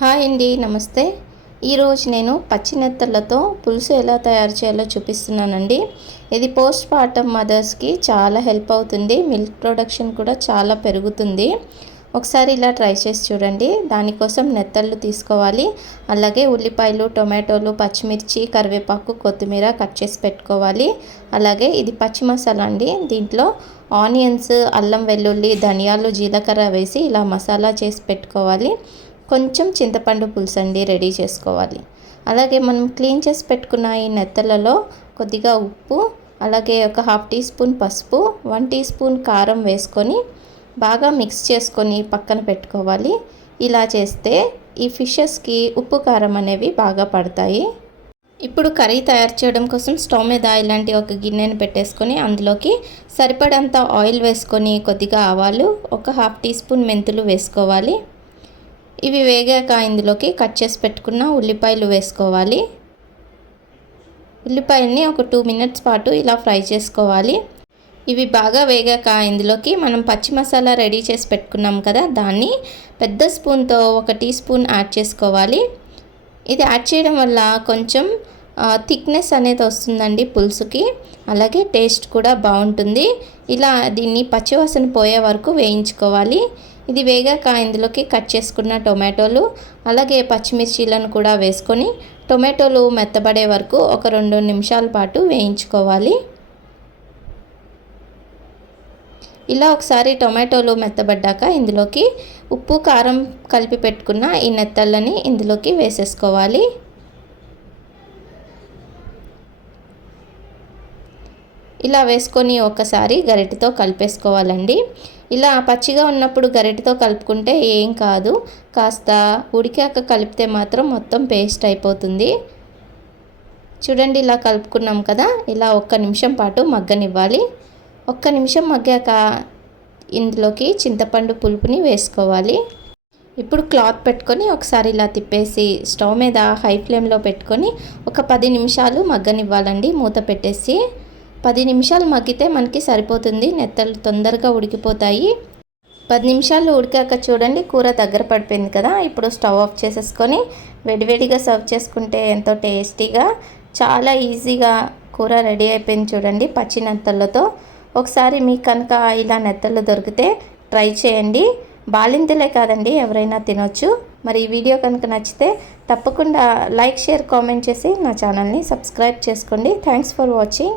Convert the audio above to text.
Hi అండి నమస్తే. ఈరోజు నేను పచ్చి నెత్తళ్ళతో పులుసు ఎలా తయారు చేయాలో చూపిస్తున్నానండి. ఇది పోస్ట్ పార్టమ్ మదర్స్కి చాలా హెల్ప్ అవుతుంది మిల్క్ ప్రొడక్షన్ కూడా చాలా పెరుగుతుంది. ఒకసారి ఇలా ట్రై చేసి చూడండి. దానికోసం నెత్తళ్ళు తీసుకోవాలి. అలాగే ఉల్లిపాయలు టొమాటోలు పచ్చిమిర్చి కరివేపాకు కొత్తిమీర కట్ చేసి పెట్టుకోవాలి. అలాగే ఇది పచ్చి మసాలా అండి. దీంట్లో ఆనియన్స్ అల్లం వెల్లుల్లి ధనియాలు జీలకర్ర వేసి ఇలా మసాలా చేసి పెట్టుకోవాలి. కొంచెం చింతపండు పులుసు అండి రెడీ చేసుకోవాలి. అలాగే మనం క్లీన్ చేసి పెట్టుకున్న ఈ నెత్తలలో కొద్దిగా ఉప్పు అలాగే ఒక హాఫ్ టీ స్పూన్ పసుపు వన్ టీ స్పూన్ కారం వేసుకొని బాగా మిక్స్ చేసుకొని పక్కన పెట్టుకోవాలి. ఇలా చేస్తే ఈ ఫిషెస్కి ఉప్పు కారం అనేవి బాగా పడతాయి. ఇప్పుడు కర్రీ తయారు చేయడం కోసం స్టవ్ మీద ఇలాంటి ఒక గిన్నెను పెట్టేసుకొని అందులోకి సరిపడంత ఆయిల్ వేసుకొని కొద్దిగా ఆవాలు ఒక హాఫ్ టీ స్పూన్ మెంతులు వేసుకోవాలి. ఇవి వేగాక ఇందులోకి కట్ చేసి పెట్టుకున్న ఉల్లిపాయలు వేసుకోవాలి. ఉల్లిపాయల్ని ఒక టూ మినిట్స్ పాటు ఇలా ఫ్రై చేసుకోవాలి. ఇవి బాగా వేగాక ఇందులోకి మనం పచ్చి మసాలా రెడీ చేసి పెట్టుకున్నాం కదా దాన్ని పెద్ద స్పూన్తో ఒక టీ స్పూన్ యాడ్ చేసుకోవాలి. ఇది యాడ్ చేయడం వల్ల కొంచెం థిక్నెస్ అనేది వస్తుందండి పులుసుకి. అలాగే టేస్ట్ కూడా బాగుంటుంది. ఇలా దీన్ని పచ్చివాసన పోయే వరకు వేయించుకోవాలి. ఇది వేగాక ఇందులోకి కట్ చేసుకున్న టొమాటోలు అలాగే పచ్చిమిర్చీలను కూడా వేసుకొని టొమాటోలు మెత్తబడే వరకు ఒక రెండు నిమిషాల పాటు వేయించుకోవాలి. ఇలా ఒకసారి టొమాటోలు మెత్తబడ్డాక ఇందులోకి ఉప్పు కారం కలిపి పెట్టుకున్న ఈ నెత్తళ్ళని ఇందులోకి వేసేసుకోవాలి. ఇలా వేసుకొని ఒకసారి గరిటతో కలిపేసుకోవాలండి. ఇలా పచ్చిగా ఉన్నప్పుడు గరిటతో కలుపుకుంటే ఏం కాదు. కాస్త ఉడికాక కలిపితే మాత్రం మొత్తం పేస్ట్ అయిపోతుంది. చూడండి ఇలా కలుపుకున్నాం కదా ఇలా ఒక్క నిమిషం పాటు మగ్గనివ్వాలి. ఒక్క నిమిషం మగ్గాక ఇందులోకి చింతపండు పులుపుని వేసుకోవాలి. ఇప్పుడు క్లాత్ పెట్టుకొని ఒకసారి ఇలా తిప్పేసి స్టవ్ మీద హై ఫ్లేమ్లో పెట్టుకొని ఒక పది నిమిషాలు మగ్గనివ్వాలండి మూత పెట్టేసి. పది నిమిషాలు మగ్గితే మనకి సరిపోతుంది. నెత్తలు తొందరగా ఉడికిపోతాయి. పది నిమిషాలు ఉడికాక చూడండి కూర దగ్గర పడిపోయింది కదా. ఇప్పుడు స్టవ్ ఆఫ్ చేసేసుకొని వేడివేడిగా సర్వ్ చేసుకుంటే ఎంతో టేస్టీగా చాలా ఈజీగా కూర రెడీ అయిపోయింది చూడండి పచ్చి నెత్తళ్ళతో ఒకసారి మీకు కనుక ఇలా నెత్తళ్ళు దొరికితే ట్రై చేయండి. బాలింతలే కాదండి ఎవరైనా తినొచ్చు. మరి ఈ వీడియో కనుక నచ్చితే తప్పకుండా లైక్ షేర్ కామెంట్ చేసి నా ఛానల్ని సబ్స్క్రైబ్ చేసుకోండి. Thanks for watching.